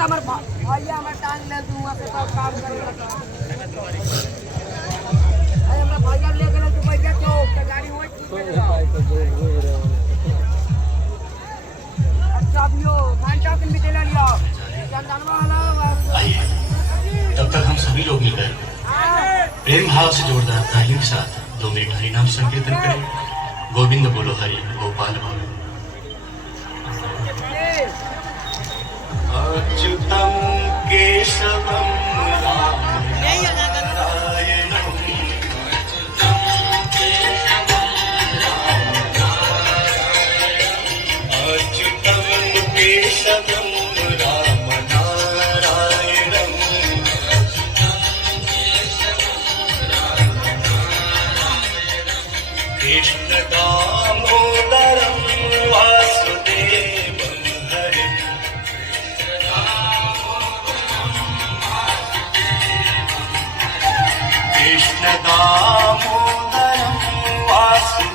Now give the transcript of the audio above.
તમાર ભૈયા અમે ટાંગ લે તું આ તો કામ કરેલા અરે हमरा भैया ले गेल तो भैया तो गाड़ी होई अच्छा अभियो घंटा के निकल लिया जानवा वाला आइए तब तक हम सभी लोग मिलकर प्रेम भाव से जोरदार तालियों के साथ 2 मिनट हरि नाम संकीर्तन करें। गोविंद बोलो हरि गोपाल बोलो अच्युतम केशवम कृष्ण दामोदरम वासुदेवम हरे कृष्ण दामोदरम वासुदेवम